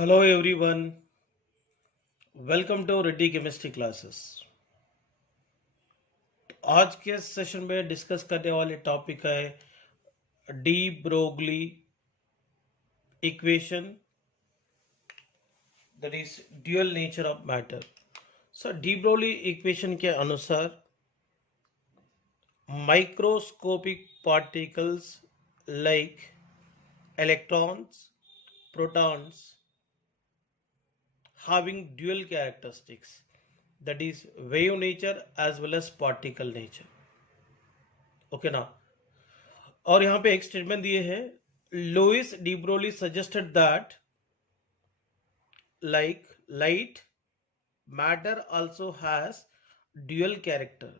Hello everyone, welcome to Reddy chemistry classes. आज के session में डिस्कस करने वाले टॉपिक है de Broglie equation, that is dual nature of matter. Sir, de Broglie equation के अनुसार microscopic particles like electrons, protons having dual characteristics, that is wave nature as well as particle nature. Okay ना। और यहां पे एक statement दिए हैं, Louis de Broglie suggested that like light matter also has dual character,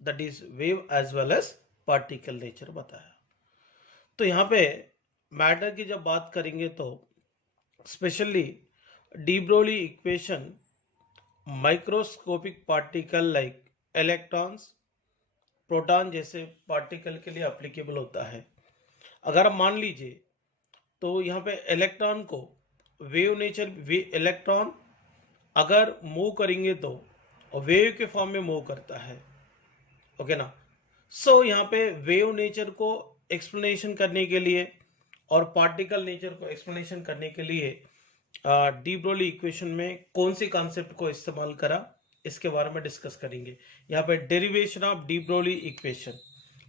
that is wave as well as particle nature बताया। तो यहां पे मैटर की जब बात करेंगे तो specially D Broglie equation microscopic particle like electrons, proton जैसे पार्टिकल के लिए एप्लीकेबल होता है। अगर आप मान लीजिए तो यहाँ पे इलेक्ट्रॉन को वेव नेचर, इलेक्ट्रॉन अगर मूव करेंगे तो वेव के फॉर्म में मूव करता है, ओके ना। सो यहाँ पे वेव नेचर को एक्सप्लेनेशन करने के लिए और पार्टिकल नेचर को एक्सप्लेनेशन करने के लिए डी ब्रोगली इक्वेशन में कौन सी कॉन्सेप्ट को इस्तेमाल करा, इसके बारे में डिस्कस करेंगे। यहाँ पे derivation of de Broglie equation,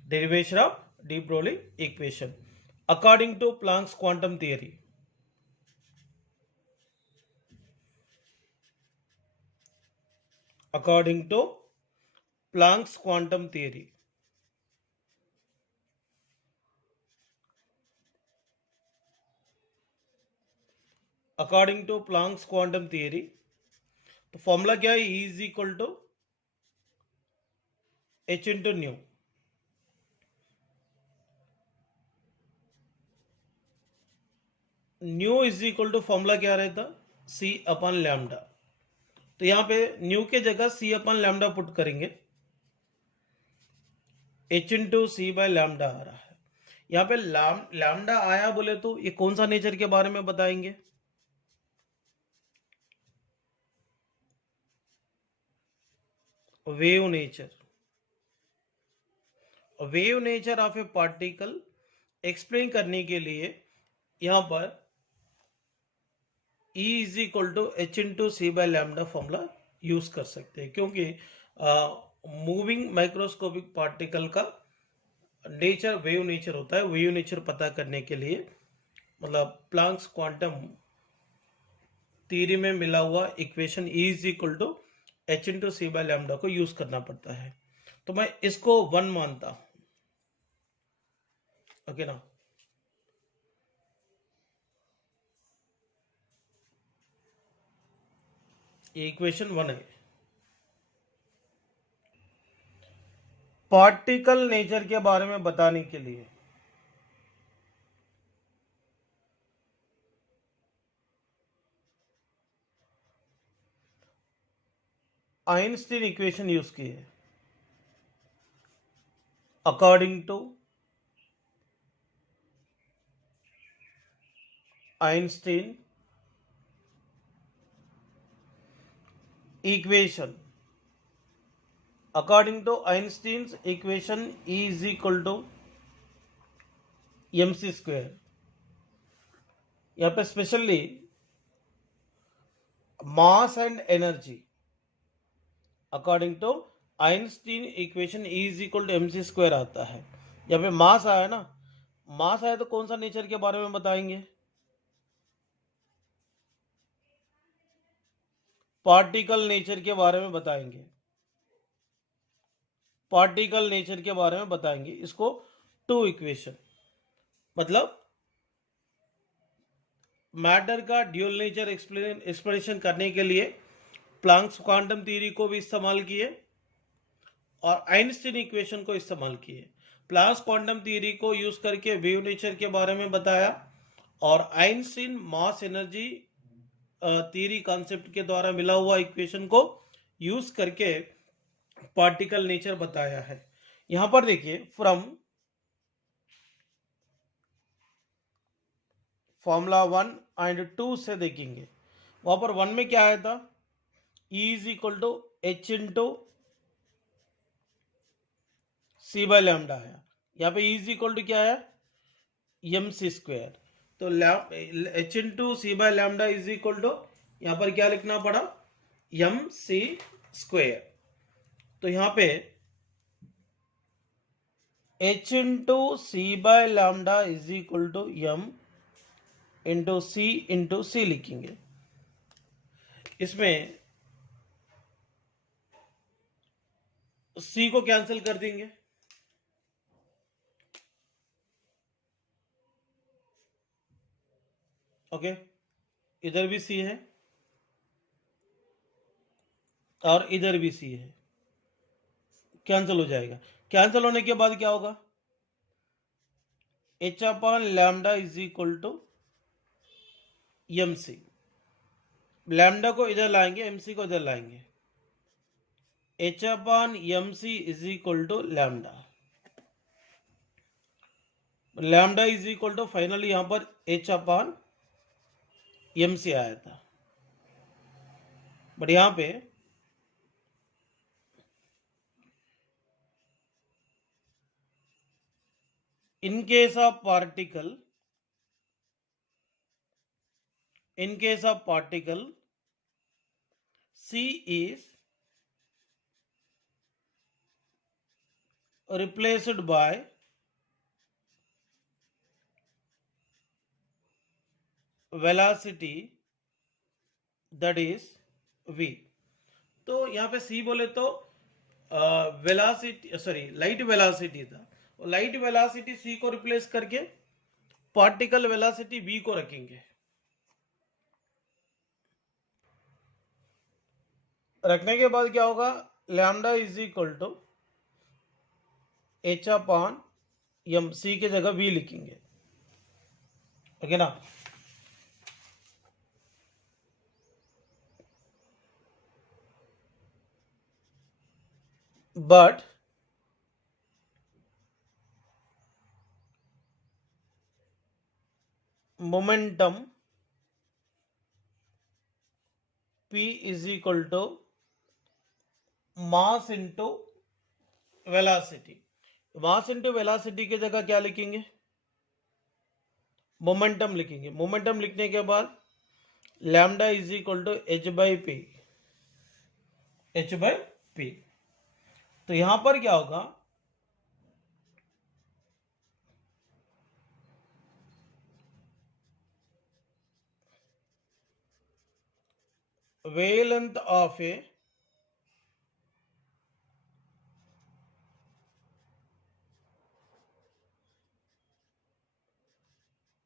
derivation of de Broglie equation according to Planck's quantum theory. According to Planck's quantum theory, according to Planck's quantum theory तो फॉर्मूला क्या है, E is equal to H into nu. Nu is equal to formula क्या रहता, C अपन lambda. तो यहां पे new के जगह C अपन लैम्डा पुट करेंगे, H into C by lambda आ रहा है। यहाँ पे लैम्डा आया बोले तो ये कौन सा नेचर के बारे में बताएंगे, wave nature. Wave nature of a particle explain करने के लिए यहां पर E is equal to H into C by lambda formula use कर सकते हैं, क्योंकि मूविंग माइक्रोस्कोपिक पार्टिकल का नेचर वेव नेचर होता है। वेव नेचर पता करने के लिए मतलब प्लैंक्स क्वांटम थ्योरी में मिला हुआ equation E is equal to H into C by lambda को यूज करना पड़ता है। तो मैं इसको 1 मानता हूं, ओके ना। ये इक्वेशन 1 है। पार्टिकल नेचर के बारे में बताने के लिए आइंस्टीन इक्वेशन यूज की है। According to Einstein equation, according to Einstein's equation E is equal to mc square. यहां पे specially mass and energy, according to Einstein equation E is equal to mc square आता है। यहाँ पे मास आया ना, मास आया तो कौन सा नेचर के बारे में बताएंगे, पार्टिकल नेचर के बारे में बताएंगे, पार्टिकल नेचर के बारे में बताएंगे। इसको 2 इक्वेशन मतलब मैटर का ड्यूअल नेचर एक्सप्लेनेशन करने के लिए प्लैंक्स क्वांटम थ्योरी को भी इस्तेमाल किए और आइंस्टीन इक्वेशन को इस्तेमाल किए। प्लैंक्स क्वांटम थ्योरी को यूज करके वेव नेचर के बारे में बताया और Einstein mass energy theory concept के द्वारा मिला हुआ इक्वेशन को यूज करके पार्टिकल नेचर बताया है। यहां पर देखिए, फ्रॉम फॉर्मूला 1 एंड 2 से देखेंगे, वहां पर 1 में क्या आया था, E is equal to h into C by lambda आया। यहाँ पे E इज इक्वल टू क्या है, एम सी स्क्वेयर। तो h into C by lambda is equal to यहाँ पर क्या लिखना पड़ा, एम सी स्क्वेयर। तो यहाँ पे H into C by lambda is equal to M into C लिखेंगे। इसमें सी को कैंसिल कर देंगे, ओके। इधर भी सी है और इधर भी सी है, कैंसिल हो जाएगा। कैंसिल होने के बाद क्या होगा, h upon lambda is equal to m c. Lambda को इधर लाएंगे, एम सी को इधर लाएंगे, h upon M c is equal to lambda. Lambda is equal to finally यहां पर एच अपॉन एम सी आया था, बट यहां पे in case of particle C is replaced by velocity that is v। तो यहाँ पे C बोले तो वेलासिटी, सॉरी लाइट वेलासिटी था, लाइट वेलासिटी C को रिप्लेस करके पार्टिकल वेलासिटी v को रखेंगे। रखने के बाद क्या होगा, lambda is equal to H upon M, C की जगह v लिखेंगे, ओके ना। but momentum p is equal to mass into velocity. Mass into velocity की जगह क्या लिखेंगे, मोमेंटम लिखेंगे। मोमेंटम लिखने के बाद lambda is equal to H by p, h by p. तो यहां पर क्या होगा, wavelength of a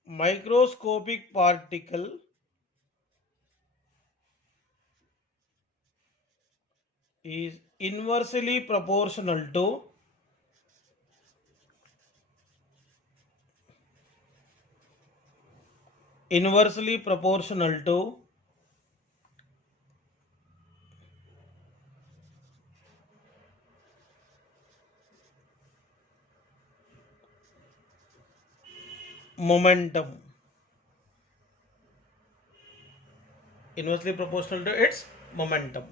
microscopic particle is inversely proportional to momentum, inversely proportional to its momentum।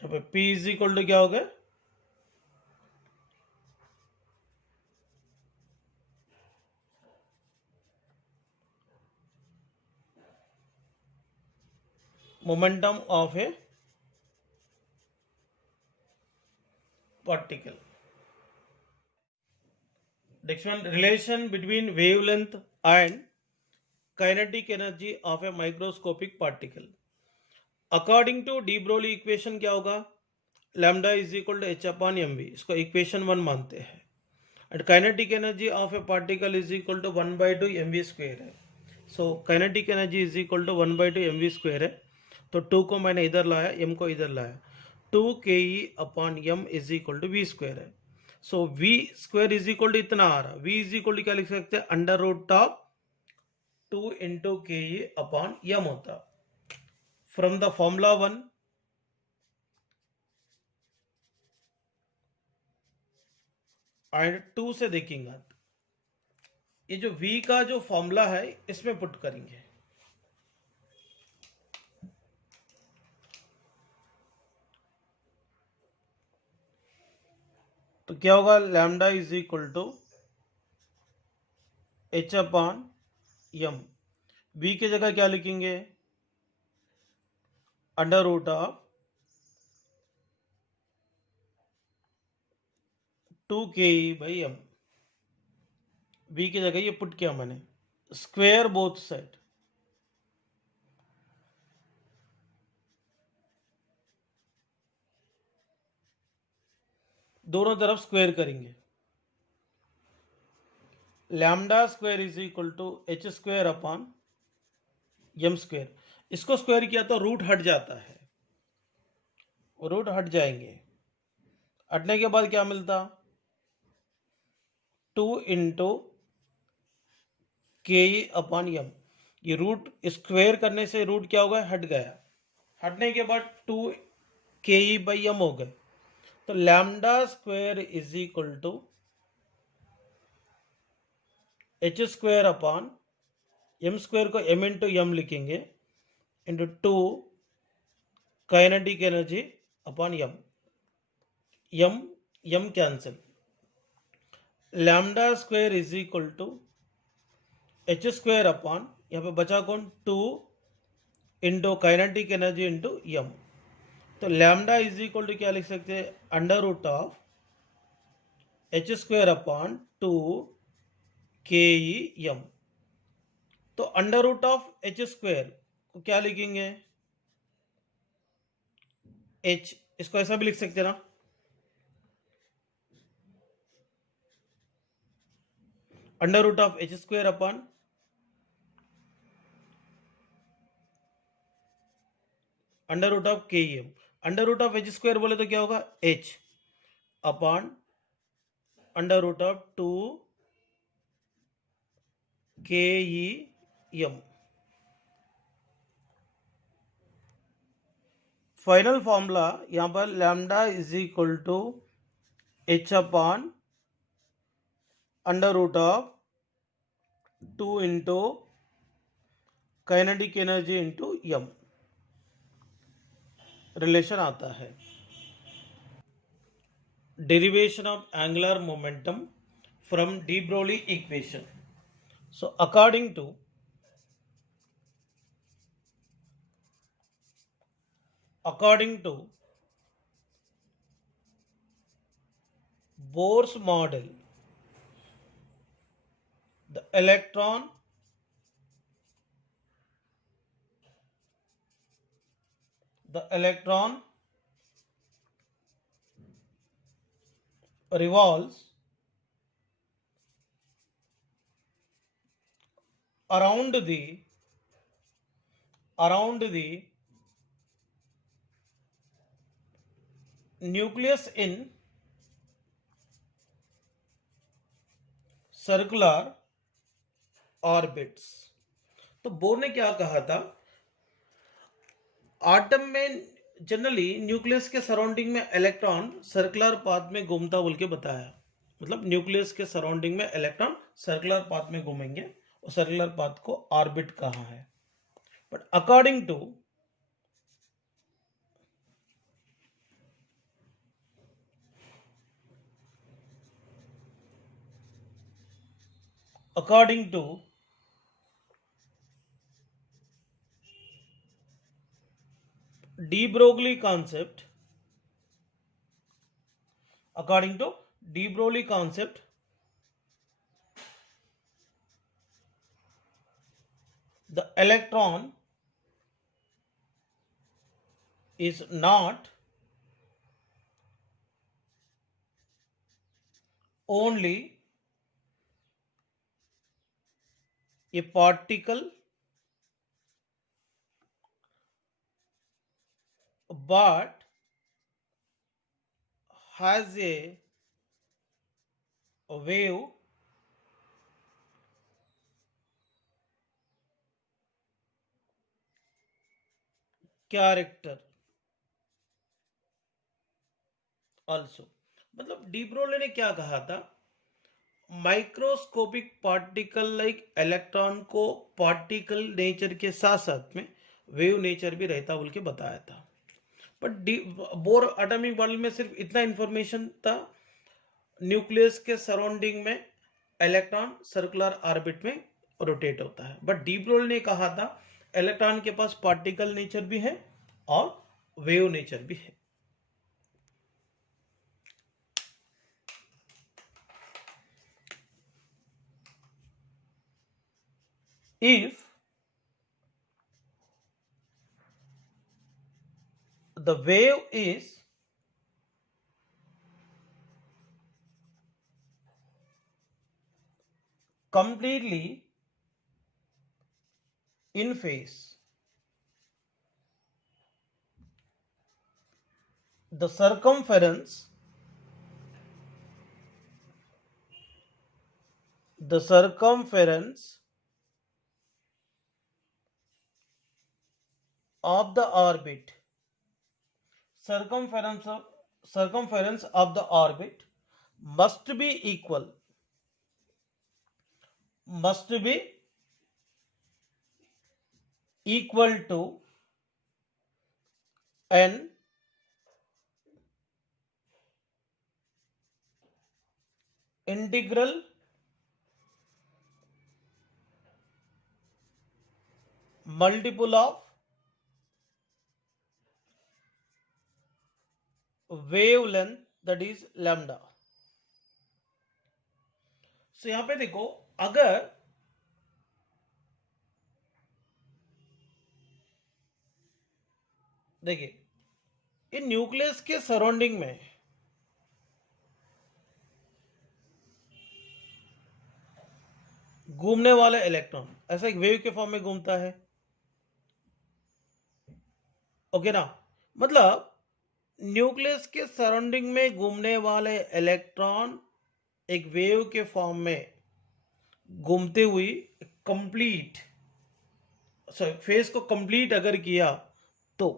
यहाँ पे P इज इक्वल टू क्या हो गया, momentum of a particle। Next one, relation between wavelength and kinetic energy of a microscopic particle। According to de Broglie equation क्या होगा, lambda is equal to H upon M V, इसको equation 1 मानते हैं। And kinetic energy of a particle is equal to 1/2 M V square है। So kinetic energy is equal to 1/2 M V square है। तो 2 को मैंने इधर लाया, एम को इधर लाया, 2 के E upon M is equal to V square है। So V square is equal to इतना आ रहा, वी इज इक्वल टू क्या लिख सकते हैं, अंडर रूट ऑफ 2 इंटू के ई अपॉन एम होता। फ्रॉम द फॉर्मूला 1 एंड 2 से देखेंगे, ये जो v का जो फॉर्मूला है इसमें पुट करेंगे। तो क्या होगा, lambda is equal to h upon m। v की जगह क्या लिखेंगे, under root of 2ke/m। v की जगह ये पुट किया मैंने, स्क्वायर बोथ साइड। दोनों तरफ स्क्वायर करेंगे। Lambda square is equal to h square upon m square. इसको स्क्वायर किया तो रूट हट जाता है, रूट हट जाएंगे। हटने के बाद क्या मिलता, 2 इंटू के अपॉन m। ये रूट स्क्वायर करने से रूट क्या होगा, हट गया। हटने के बाद 2ke/m हो गए। तो lambda square is equal to h square upon m square को m इंटू m लिखेंगे, into 2 kinetic energy upon m। m cancel. Lambda square is equal to h square upon, यहाँ पे बचा कौन, 2 into kinetic energy into m। तो lambda is equal to क्या लिख सकते हैं, under root of h square upon 2ke/m। तो under root of h square को क्या लिखेंगे, h, इसको ऐसा भी लिख सकते हैं ना, under root of h square upon under root of ke/m। Under root of h square बोले तो क्या होगा, h upon under root of 2ke/m। Final formula यहां पर lambda is equal to h upon under root of 2 into kinetic energy into m relation आता है। Derivation of angular momentum from de Broglie equation. So according to Bohr's model, the electron revolves around the nucleus in circular orbits। तो bore ने क्या कहा था, atom में generally nucleus के surrounding में इलेक्ट्रॉन सर्कुलर पाथ में घूमता बोल के बताया। मतलब न्यूक्लियस के सराउंडिंग में इलेक्ट्रॉन सर्कुलर पाथ में घूमेंगे और सर्कुलर पाथ को ऑर्बिट कहा है। But according to de Broglie concept, the electron is not only a particle but has a wave character also। मतलब डी ब्रोले ने क्या कहा था, माइक्रोस्कोपिक पार्टिकल लाइक इलेक्ट्रॉन को पार्टिकल नेचर के साथ साथ में वेव नेचर भी रहता बोल के बताया था। बट बोर एटॉमिक मॉडल में सिर्फ इतना इंफॉर्मेशन था, न्यूक्लियस के सराउंडिंग में इलेक्ट्रॉन सर्कुलर ऑर्बिट में रोटेट होता है। बट डी ब्रोगली ने कहा था इलेक्ट्रॉन के पास पार्टिकल नेचर भी है और वेव नेचर भी है। If the wave is completely in phase, the circumference of the orbit, circumference of the orbit must be equal to n integral multiple of wavelength, that is lambda। सो यहां पे देखो, अगर देखिए इन न्यूक्लियस के surrounding में घूमने वाला इलेक्ट्रॉन ऐसा एक वेव के फॉर्म में घूमता है, ओके ना। मतलब न्यूक्लियस के सराउंडिंग में घूमने वाले इलेक्ट्रॉन एक वेव के फॉर्म में घूमते हुए कंप्लीट फेज को कंप्लीट अगर किया तो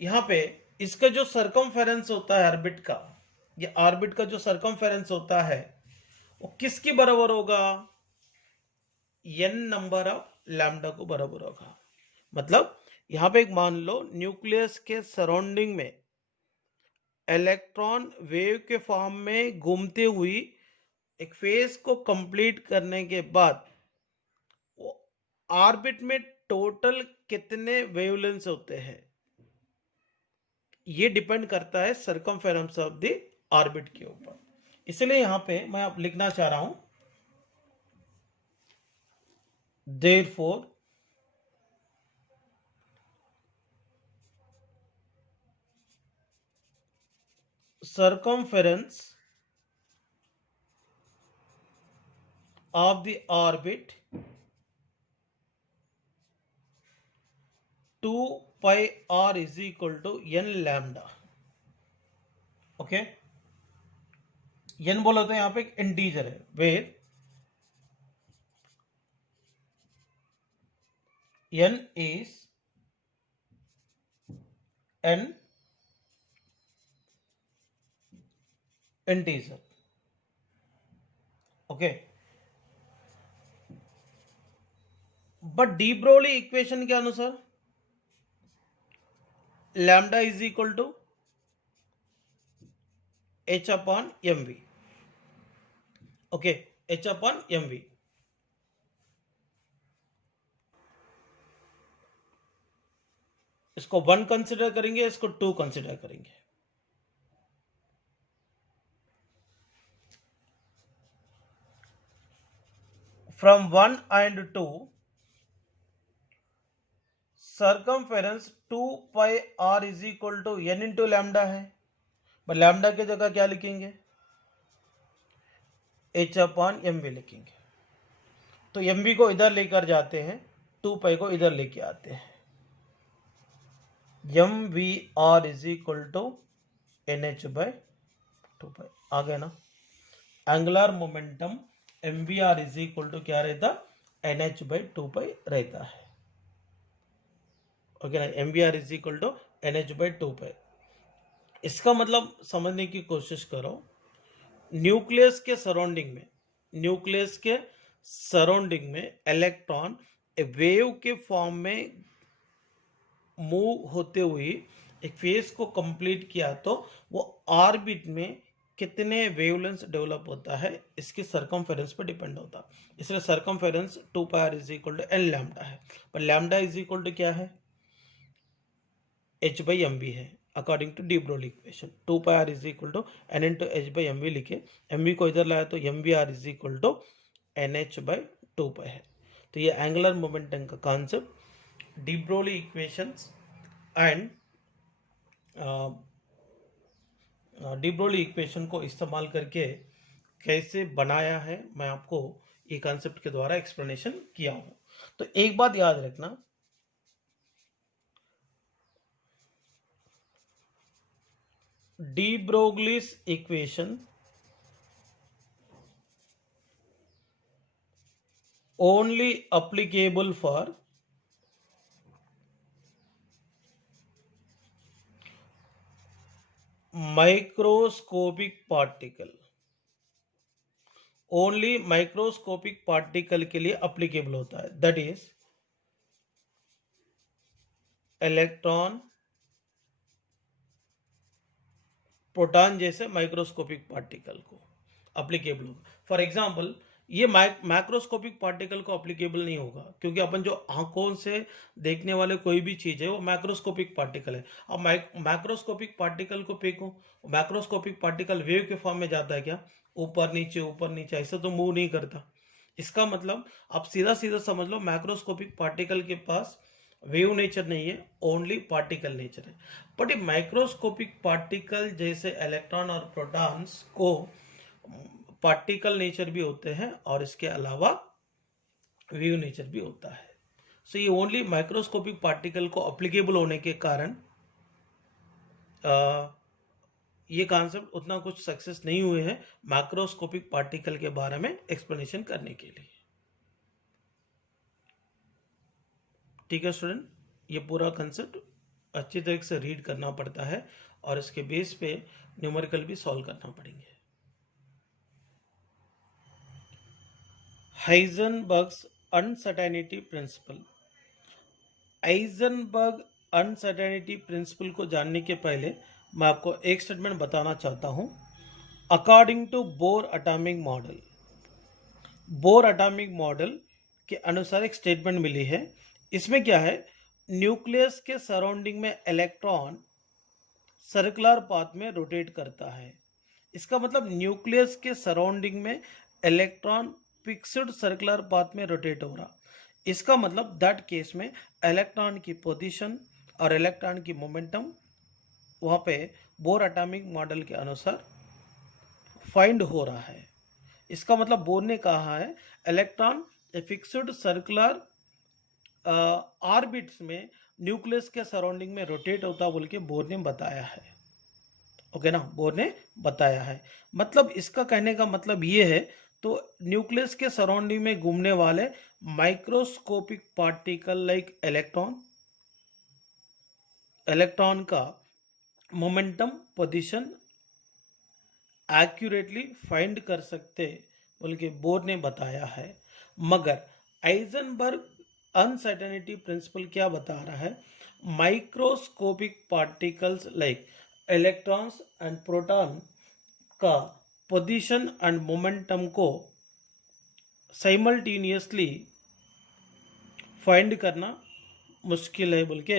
यहां पे इसका जो सरकमफेरेंस होता है ऑर्बिट का, ये ऑर्बिट का जो सरकमफेरेंस होता है वो किसके बराबर होगा? n नंबर ऑफ लैम्डा को बराबर होगा। मतलब यहां पे एक मान लो न्यूक्लियस के सराउंडिंग में इलेक्ट्रॉन वेव के फॉर्म में घूमते हुए एक फेज को कंप्लीट करने के बाद ऑर्बिट में टोटल कितने वेवलेंथ होते हैं, ये डिपेंड करता है सरकमफेरेंस ऑफ द ऑर्बिट के ऊपर। इसलिए यहां पे मैं अब लिखना चाह रहा हूं, therefore circumference of the orbit 2 pi r is equal to n lambda। Okay, n बोला तो यहां पे एक इंटीजर है, where n is an integer, okay. But de Broglie equation के अनुसार lambda is equal to h upon mv, okay, h upon mv। इसको 1 consider करेंगे, इसको 2 कंसिडर करेंगे। From 1 and 2 circumference 2 pi r is equal to n into lambda है, पर lambda की जगह क्या लिखेंगे? h अपॉन mv लिखेंगे। तो mv को इधर लेकर जाते हैं, 2 पाई को इधर लेके आते हैं, mvr is equal to nh by 2 pi. आ गया ना? Angular momentum mvr is equal to क्या रहता? nh बाय 2 पाई रहता है, ओके ना। mvr is equal to nh by 2 pi. इसका मतलब समझने की कोशिश करो, न्यूक्लियस के सराउंडिंग में इलेक्ट्रॉन वेव के फॉर्म में मूव होते हुए एक फेज को कंप्लीट किया तो वो ऑर्बिट में कितने वेवलेंथ डेवलप होता है इसकी सरकमफेरेंस पर डिपेंड होता है। इसलिए circumference 2πr is equal to n lambda है, पर लैम्डा इज इक्वल टू क्या है, h/mv है according to de Broglie equation. 2πr is equal to n into h/mv लिखे, mv को इधर लाया तो mvr is equal to nh/2π है। तो ये एंगुलर मोमेंटम का concept D Broly equations and D Broglie equation को इस्तेमाल करके कैसे बनाया है मैं आपको ये कॉन्सेप्ट के द्वारा एक्सप्लेनेशन किया हूं। तो एक बात याद रखना, de Broglie's equation only applicable for microscopic particle, only microscopic particle के लिए अप्लीकेबल होता है, दैट इज इलेक्ट्रॉन, प्रोटॉन जैसे माइक्रोस्कोपिक पार्टिकल को अप्लीकेबल होगा। फॉर एग्जांपल ये मैक्रोस्कोपिक पार्टिकल को अप्लीकेबल नहीं होगा, क्योंकि अपन जो आंखों से देखने वाले कोई भी चीज है वो मैक्रोस्कोपिक पार्टिकल है। अब मैक्रोस्कोपिक पार्टिकल को फेंको, मैक्रोस्कोपिक पार्टिकल वेव के फॉर्म में जाता है क्या, ऊपर नीचे ऐसा तो मूव नहीं करता। इसका मतलब आप सीधा सीधा समझ लो मैक्रोस्कोपिक पार्टिकल के पास वेव नेचर नहीं है, ओनली पार्टिकल नेचर है। बट ये माइक्रोस्कोपिक पार्टिकल जैसे इलेक्ट्रॉन और प्रोटॉन्स को पार्टिकल नेचर भी होते हैं और इसके अलावा वेव नेचर भी होता है। सो ये ओनली माइक्रोस्कोपिक पार्टिकल को अप्लीकेबल होने के कारण ये कॉन्सेप्ट उतना कुछ सक्सेस नहीं हुए हैं मैक्रोस्कोपिक पार्टिकल के बारे में एक्सप्लेनेशन करने के लिए। ठीक है स्टूडेंट, ये पूरा कंसेप्ट अच्छी तरह से रीड करना पड़ता है और इसके बेस पे न्यूमेरिकल भी सॉल्व करना पड़ेंगे। Heisenberg's uncertainty principle. Heisenberg uncertainty principle को जानने के पहले मैं आपको एक स्टेटमेंट बताना चाहता हूं। According to Bohr atomic model के अनुसार एक स्टेटमेंट मिली है। इसमें क्या है, न्यूक्लियस के सराउंडिंग में इलेक्ट्रॉन सर्कुलर पाथ में रोटेट करता है। इसका मतलब न्यूक्लियस के सराउंडिंग में इलेक्ट्रॉन फिक्स्ड सर्कुलर पाथ में रोटेट हो रहा। इसका मतलब दैट केस में इलेक्ट्रॉन की पोजीशन और इलेक्ट्रॉन की मोमेंटम वहां पे बोर एटॉमिक मॉडल के अनुसार फाइंड हो रहा है। इसका मतलब बोर ने कहा है इलेक्ट्रॉन फिक्स्ड सर्कुलर ऑर्बिट्स में न्यूक्लियस के सराउंडिंग में रोटेट होता बोल के बोर ने बताया है। ओके ना, बोर ने बताया है। मतलब इसका कहने का मतलब ये है, तो न्यूक्लियस के सराउंडिंग में घूमने वाले माइक्रोस्कोपिक पार्टिकल लाइक इलेक्ट्रॉन का मोमेंटम पोजीशन एक्यूरेटली फाइंड कर सकते बोल के बोर ने बताया है। मगर हाइजेनबर्ग अनसर्टेनिटी प्रिंसिपल क्या बता रहा है, microscopic particles like electrons and proton का पोजीशन एंड मोमेंटम को साइमल्टेनियसली फाइंड करना मुश्किल है बोल के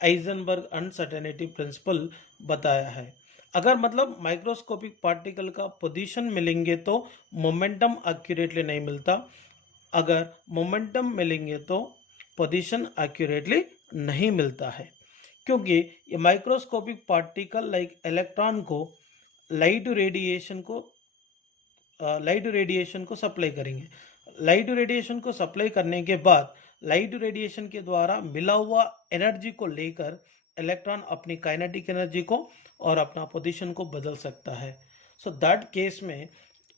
हाइजेनबर्ग अनसर्टेनिटी प्रिंसिपल बताया है। अगर मतलब माइक्रोस्कोपिक पार्टिकल का पोजीशन मिलेंगे तो मोमेंटम एक्यूरेटली नहीं मिलता, अगर मोमेंटम मिलेंगे तो पोजीशन एक्यूरेटली नहीं मिलता है, क्योंकि ये माइक्रोस्कोपिक पार्टिकल लाइक इलेक्ट्रॉन को लाइट रेडिएशन को सप्लाई करेंगे। लाइट रेडिएशन को सप्लाई करने के बाद लाइट रेडिएशन के द्वारा मिला हुआ एनर्जी को लेकर इलेक्ट्रॉन अपनी काइनेटिक एनर्जी को और अपना पोजीशन को बदल सकता है। सो दैट केस में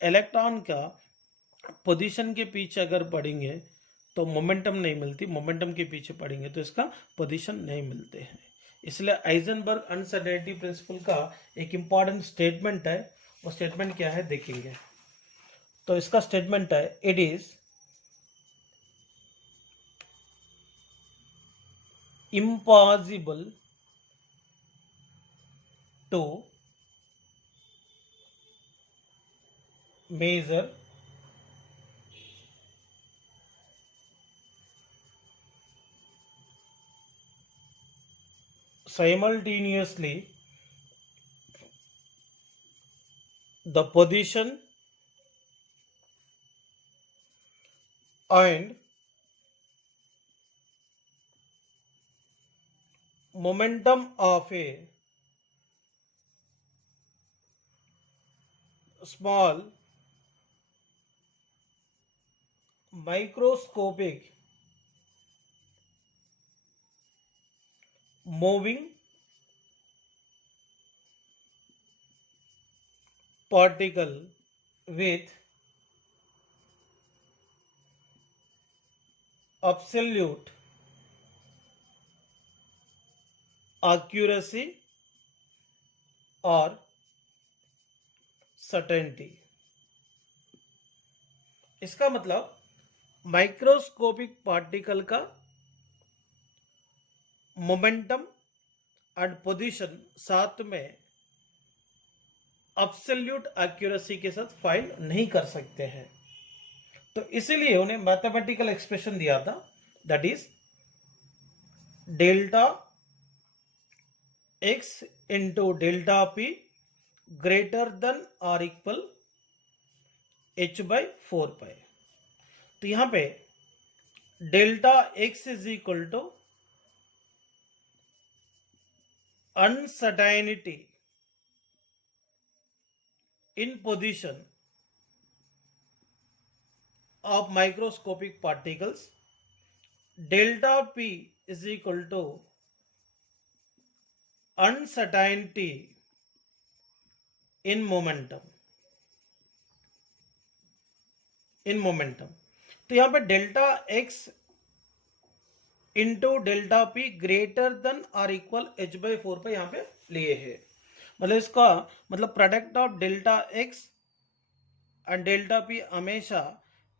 इलेक्ट्रॉन का पोजीशन के पीछे अगर पढ़ेंगे तो मोमेंटम नहीं मिलती, मोमेंटम के पीछे पढ़ेंगे तो इसका पोजीशन नहीं मिलते हैं। इसलिए हाइजेनबर्ग अनसर्टेनिटी प्रिंसिपल का एक इंपॉर्टेंट स्टेटमेंट है, वो स्टेटमेंट क्या है देखेंगे। तो इसका स्टेटमेंट है it is impossible to measure simultaneously the position and momentum of a small microscopic moving particle with absolute accuracy or certainty। इसका मतलब माइक्रोस्कोपिक पार्टिकल का मोमेंटम एंड पोजीशन साथ में एब्सोल्यूट एक्यूरेसी के साथ फाइंड नहीं कर सकते हैं। तो इसीलिए उन्हें मैथमेटिकल एक्सप्रेशन दिया था, that is delta x into delta p greater than और इक्वल h/4 तो यहां पे delta x is equal to uncertainty in position of microscopic particles, delta p is equal to uncertainty in momentum। तो यहां पे delta x into delta p greater than और equal h/4 पे यहां पे लिए है। मतलब इसका मतलब product of delta x and delta P हमेशा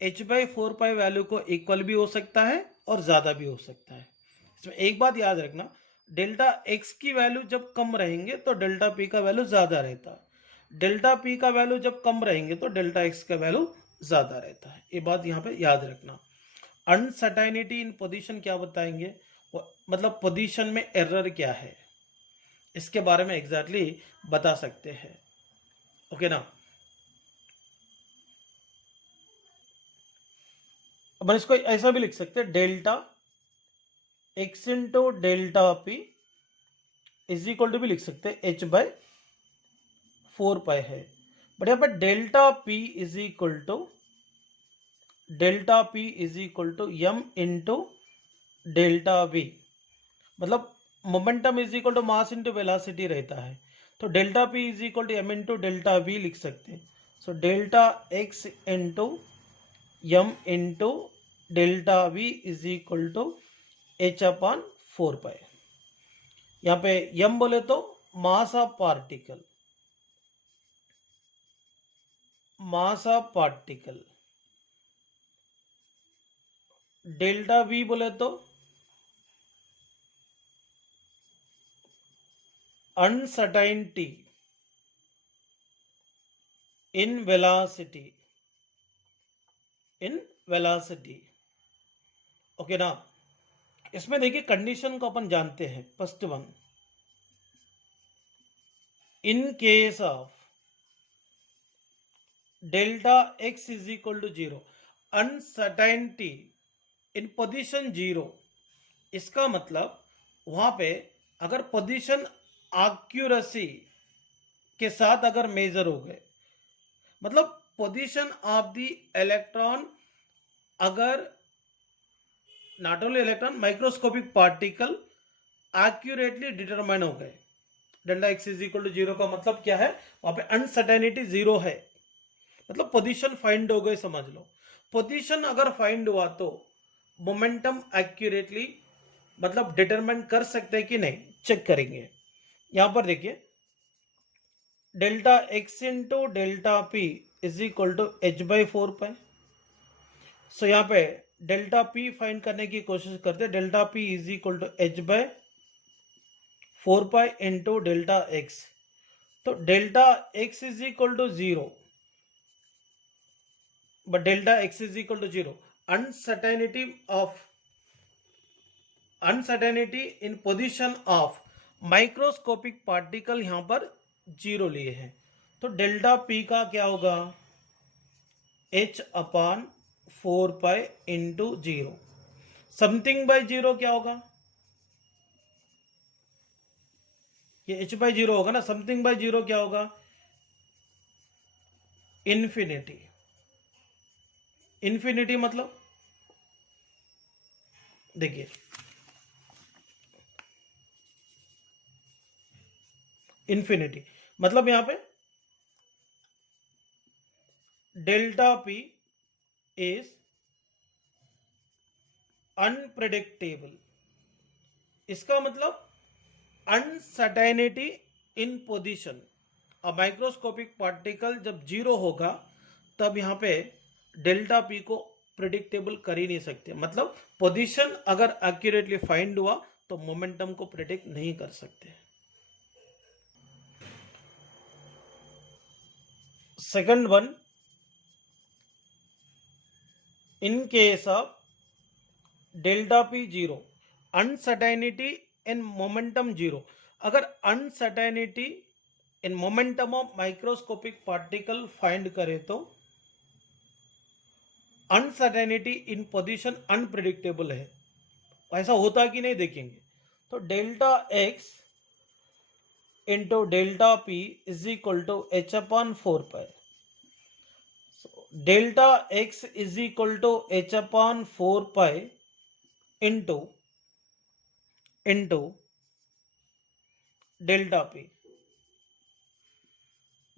h/4 पाई वैल्यू को इक्वल भी हो सकता है और ज्यादा भी हो सकता है। इसमें एक बात याद रखना, डेल्टा x की वैल्यू जब कम रहेंगे तो डेल्टा p का वैल्यू ज्यादा रहता है, डेल्टा p का वैल्यू जब कम रहेंगे तो डेल्टा x का वैल्यू ज्यादा रहता है। ये बात यहाँ पे याद रखना। अनसर्टेनिटी इन पोजीशन क्या बताएंगे, मतलब पोजीशन में एरर क्या है, इसके बारे में एग्जैक्टली बता सकते हैं। ओके ना। अपन इसको ऐसा भी लिख सकते हैं, delta x into delta P is equal to भी लिख सकते हैं h/4 पाई है। बट यहाँ पर delta P is equal to m into delta V, मतलब momentum is equal to mass into velocity रहता है। तो delta P is equal to m into delta V लिख सकते हैं। सो delta x into m into delta V is equal to h/4 pi. यहाँ पे m बोले तो mass of particle, delta v बोले तो अनसर्टेनिटी इन वेलोसिटी। ओके ना। इसमें देखिए कंडीशन को अपन जानते हैं। First one, in case of delta x is equal to 0, uncertainty in position 0। इसका मतलब वहां पे अगर पोजीशन एक्यूरेसी के साथ अगर मेजर हो गए, मतलब पोजीशन ऑफ द इलेक्ट्रॉन, अगर not only electron microscopic particle accurately determine हो गए, delta x is equal to 0 का मतलब क्या है, वहां पे अनसर्टेनिटी 0 है, मतलब पोजीशन फाइंड हो गए समझ लो। पोजीशन अगर फाइंड हुआ तो मोमेंटम एक्यूरेटली मतलब डिटरमाइन कर सकते हैं कि नहीं, चेक करेंगे। यहां पर देखिए delta x into delta P is equal to H by 4 pi. So यहाँ पे डेल्टा पी फाइंड करने की कोशिश करते हैं। Delta P is equal to H by 4 pi into delta X. तो delta x is equal to 0, but delta x is equal to 0। Uncertainty in position of microscopic particle यहां पर 0 लिए हैं। तो डेल्टा पी का क्या होगा, h upon 4 pi into 0। Something by 0 क्या होगा, ये h बाई 0 होगा ना। समथिंग बाई 0 क्या होगा, इन्फिनिटी। इन्फिनिटी मतलब देखिए, इन्फिनिटी मतलब यहां पे डेल्टा पी इज अनप्रेडिक्टेबल। इसका मतलब अनसर्टेनिटी इन पोजीशन। अब माइक्रोस्कोपिक पार्टिकल जब 0 होगा तब यहां पे डेल्टा पी को प्रिडिक्टेबल कर ही नहीं सकते। मतलब पोजीशन अगर एक्यूरेटली फाइंड हुआ तो मोमेंटम को प्रिडिक्ट नहीं कर सकते। Second one, in case of delta P 0, uncertainty in momentum 0। अगर uncertainty in momentum of microscopic particle find करे तो अनसर्टेनिटी इन पोजीशन अनप्रिडिक्टेबल है। ऐसा होता कि नहीं देखेंगे। तो delta x into delta P is equal to H upon 4 pi. Delta x is equal to H upon 4 pi into delta p.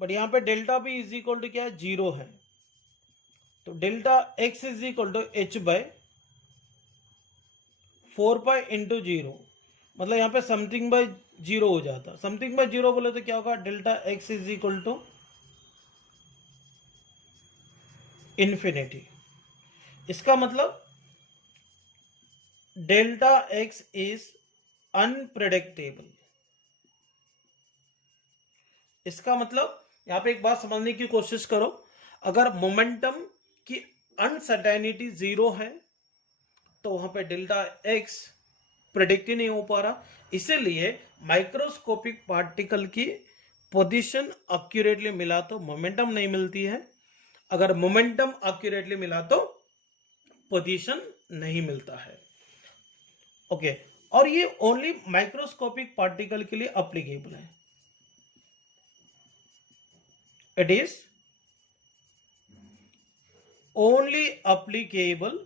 But यहां पे delta P is equal to क्या है, 0 है। तो delta x is equal to H by 4 pi into 0। मतलब यहां पे something by 0 हो जाता। समथिंग बाई 0 बोले तो क्या होगा, delta x is equal to infinity. इसका मतलब डेल्टा एक्स इज अनप्रेडिक्टेबल। इसका मतलब यहां पे एक बात समझने की कोशिश करो, अगर मोमेंटम की अनसर्टेनिटी 0 है तो वहां पे डेल्टा एक्स प्रेडिक्ट ही नहीं हो पा रहा। इसीलिए माइक्रोस्कोपिक पार्टिकल की पोजीशन एक्यूरेटली मिला तो मोमेंटम नहीं मिलती है, अगर मोमेंटम एक्यूरेटली मिला तो पोजीशन नहीं मिलता है। ओके, और ये ओनली माइक्रोस्कोपिक पार्टिकल के लिए अप्लीकेबल है। It is only applicable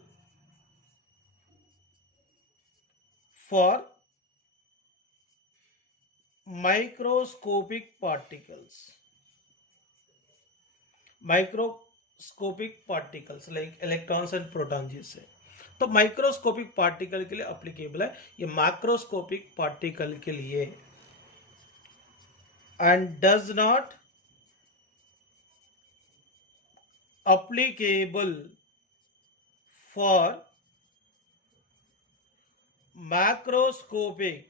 for microscopic particles. Microscopic particles like electrons and proton जैसे, तो माइक्रोस्कोपिक पार्टिकल के लिए अप्लीकेबल है। ये मैक्रोस्कोपिक पार्टिकल के लिए and does not applicable for macroscopic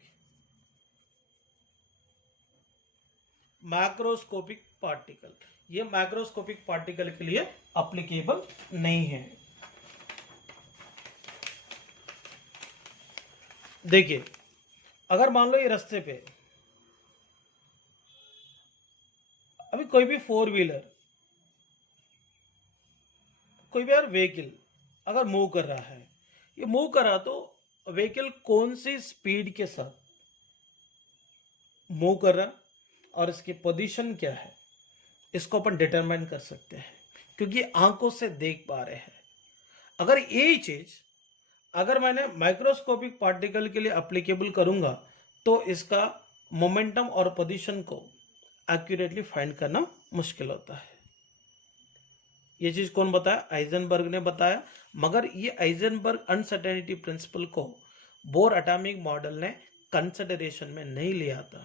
particle. ये मैक्रोस्कोपिक पार्टिकल के लिए अप्लीकेबल नहीं है। देखिए, अगर मान लो ये रास्ते पे अभी कोई भी 4 व्हीलर, कोई भी यार व्हीकल अगर मूव कर रहा है, ये मूव कर रहा तो व्हीकल कौन सी स्पीड के साथ मूव कर रहा और इसकी पोजीशन क्या है, इसको अपन डिटरमाइन कर सकते हैं क्योंकि आंखों से देख पा रहे हैं। अगर यही चीज अगर मैंने माइक्रोस्कोपिक पार्टिकल के लिए एप्लीकेबल करूंगा तो इसका मोमेंटम और पोजीशन को एक्यूरेटली फाइंड करना मुश्किल होता है। ये चीज कौन बताया, आइजनबर्ग ने बताया। मगर ये आइजनबर्ग अनसर्टेनिटी प्रिंसिपल को बोर एटॉमिक मॉडल ने कंसिडरेशन में नहीं लिया था,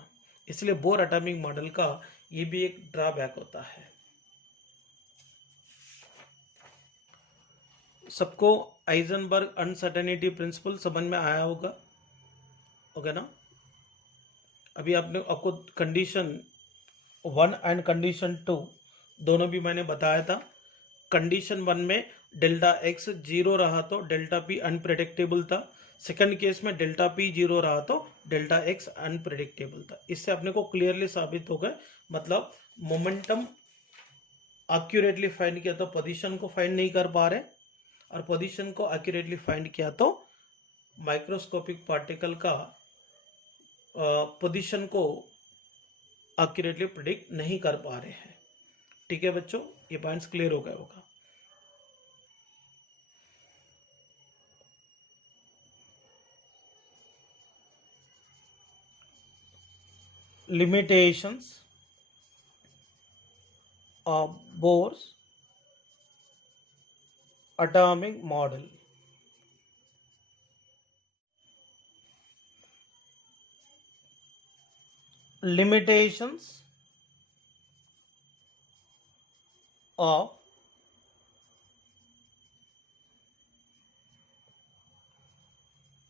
इसलिए बोर एटॉमिक मॉडल का ये भी एक ड्रॉबैक होता है। सबको आइजनबर्ग अनसर्टेनिटी प्रिंसिपल समझ में आया होगा, ओके ना। अभी आपको कंडीशन 1 एंड कंडीशन 2 दोनों भी मैंने बताया था। कंडीशन 1 में डेल्टा एक्स जीरो रहा तो डेल्टा पी अनप्रेडिक्टेबल था। सेकंड केस में डेल्टा पी जीरो रहा तो डेल्टा एक्स अनप्रेडिक्टेबल था। इससे अपने को क्लियरली साबित हो गया, मतलब मोमेंटम एक्यूरेटली फाइंड किया तो पोजीशन को फाइंड नहीं कर पा रहे, और पोजीशन को एक्यूरेटली फाइंड किया तो माइक्रोस्कोपिक पार्टिकल का पोजीशन को एक्यूरेटली प्रिडिक्ट नहीं कर पा रहे हैं। ठीक है बच्चों, ये पॉइंट्स क्लियर हो गया होगा। limitations of Bohr's atomic model. Limitations of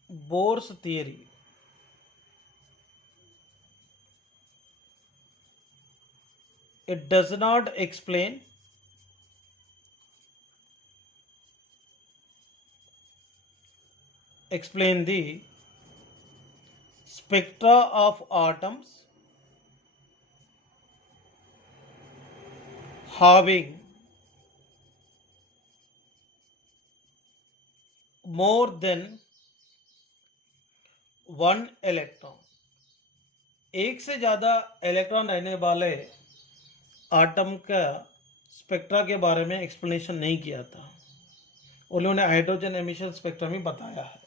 Bohr's theory. It does not explain the spectra of atoms having more than one electron. एक से ज्यादा इलेक्ट्रॉन रहने वाले आटम का स्पेक्ट्रा के बारे में एक्सप्लेनेशन नहीं किया था, उन्होंने हाइड्रोजन एमिशन स्पेक्ट्रम ही बताया है।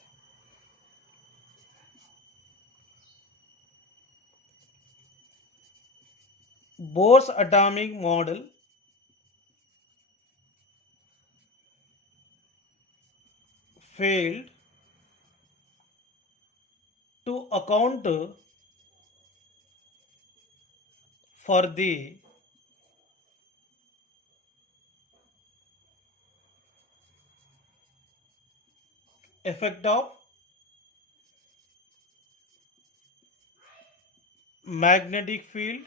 Bohr's atomic model failed to account for the effect of magnetic field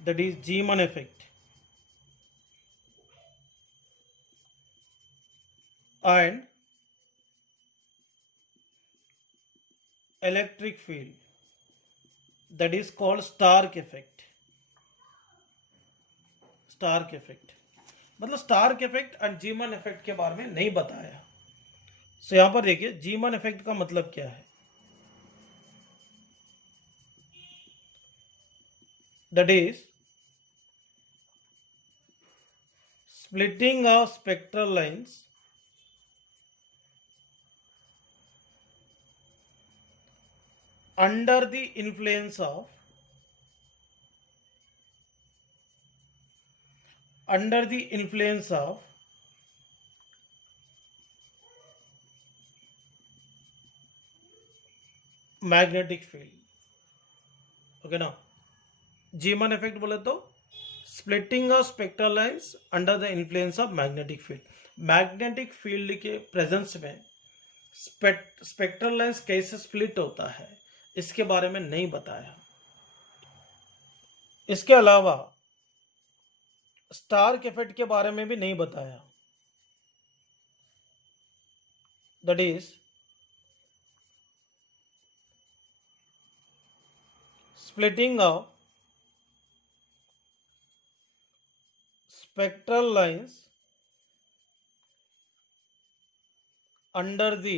that is Zeeman effect and electric field that is called Stark effect. मतलब Stark effect and Zeeman effect के बारे में नहीं बताया। सो यहां पर देखिए जीमन इफेक्ट का मतलब क्या है। That is splitting of spectral lines under the influence of magnetic field. Okay ना, जीमन इफेक्ट बोले तो splitting of spectral lines under the influence of magnetic field. Magnetic field के प्रेजेंस में स्पेक्ट्रल लाइंस कैसे स्प्लिट होता है इसके बारे में नहीं बताया। इसके अलावा स्टार्क इफेक्ट के बारे में भी नहीं बताया। That is splitting of spectral lines under the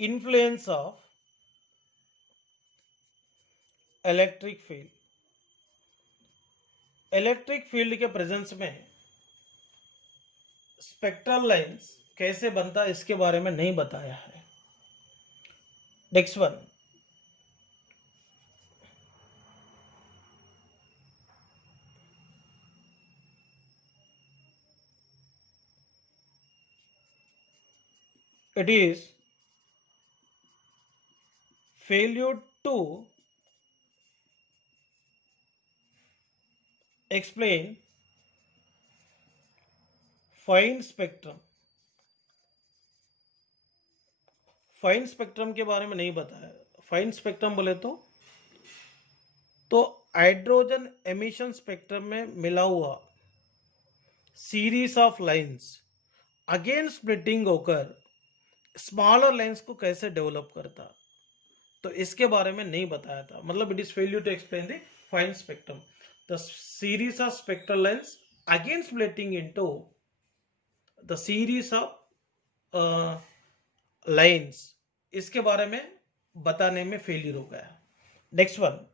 influence of electric field के प्रेजेंस में स्पेक्ट्रल लाइंस कैसे बनता है इसके बारे में नहीं बताया है। Next one, it is failure to explain fine spectrum. Fine spectrum के बारे में नहीं बताया। फाइन स्पेक्ट्रम बोले तो हाइड्रोजन एमिशन स्पेक्ट्रम में मिला हुआ series of lines again splitting होकर स्मॉलर लाइंस को कैसे डेवलप करता, तो इसके बारे में नहीं बताया था। मतलब it is failure to explain the fine spectrum, the series of spectral lines again splitting into the series of lines, इसके बारे में बताने में फेलियर हो गया। Next one,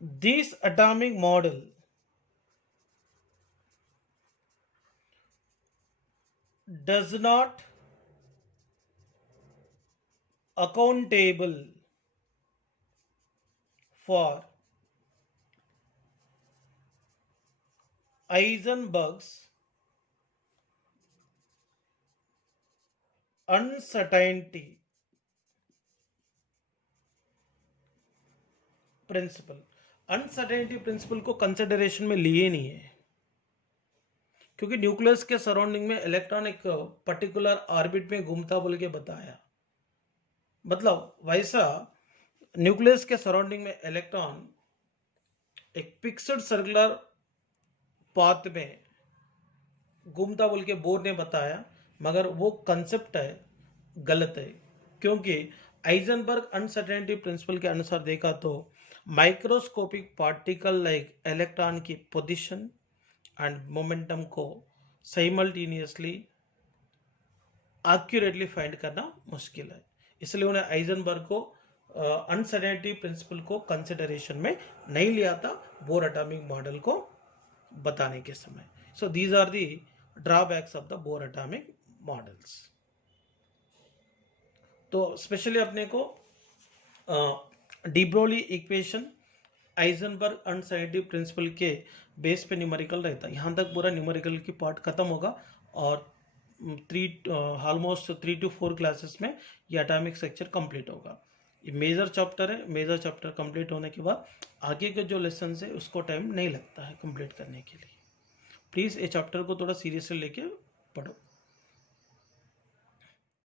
this atomic model does not accountable for Heisenberg's uncertainty principle. Uncertainty principle को consideration में लिए नहीं है, क्योंकि न्यूक्लियस के सराउंडिंग में इलेक्ट्रॉन एक पर्टिकुलर ऑर्बिट में घूमता बोल के बताया। मतलब वैसा न्यूक्लियस के सराउंडिंग में इलेक्ट्रॉन एक फिक्स्ड सर्कुलर पाथ में घूमता बोल के बोर ने बताया, मगर वो कंसेप्ट है गलत है। क्योंकि हाइजेनबर्ग अनसर्टेनिटी प्रिंसिपल के अनुसार देखा तो माइक्रोस्कोपिक पार्टिकल लाइक इलेक्ट्रॉन की पोजीशन एंड मोमेंटम को साइमल्टेनियसली एक्यूरेटली फाइंड करना मुश्किल है। इसलिए उन्हें हाइजेनबर्ग को अनसर्टेनिटी प्रिंसिपल को कंसिडरेशन में नहीं लिया था बोर एटॉमिक मॉडल को बताने के समय। So these are the drawbacks of the Bohr atomic models. तो स्पेशली अपने को de Broglie equation, Heisenberg uncertainty principle के बेस पे न्यूमेरिकल रहता है। यहाँ तक पूरा न्यूमेरिकल की पार्ट खत्म होगा और ऑलमोस्ट 3 to 4 क्लासेस में ये एटॉमिक स्ट्रक्चर कंप्लीट होगा। ये मेजर चैप्टर है। मेजर चैप्टर कंप्लीट होने के बाद आगे के जो लेसन है उसको टाइम नहीं लगता है कंप्लीट करने के लिए। प्लीज़ ये चैप्टर को थोड़ा सीरियसली लेके पढ़ो।